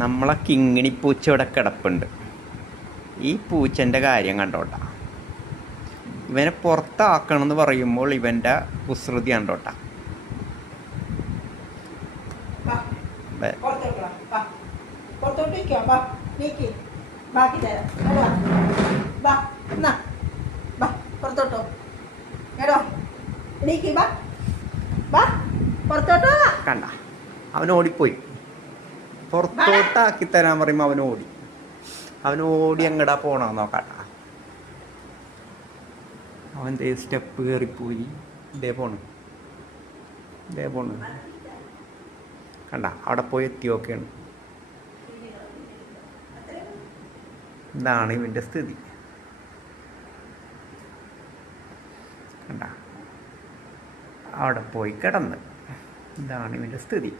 നമ്മളെ കിങ്ങിണി പൂച്ച ഇവിടെ കിടപ്പുണ്ട്. ഈ പൂച്ചൻ്റെ കാര്യം കണ്ടോട്ടാ. ഇവനെ പുറത്താക്കണം എന്ന് പറയുമ്പോൾ ഇവൻ്റെ കുസൃതി കണ്ടോട്ടാ. കണ്ട, അവൻ ഓടിപ്പോയി. പുറത്തോട്ടാക്കി തരാൻ പറയുമ്പോൾ അവനോടി എങ്ങടാ പോണോ നോക്കാട്ട. അവൻ സ്റ്റെപ്പ് കയറിപ്പോയി. ഇതേ പോണ് കണ്ട, അവിടെ പോയി എത്തിയൊക്കെയാണ്. ഇതാണ് ഇവൻ്റെ സ്ഥിതി. കണ്ട, അവിടെ പോയി കിടന്ന്. ഇതാണ് ഇവൻ്റെ സ്ഥിതി.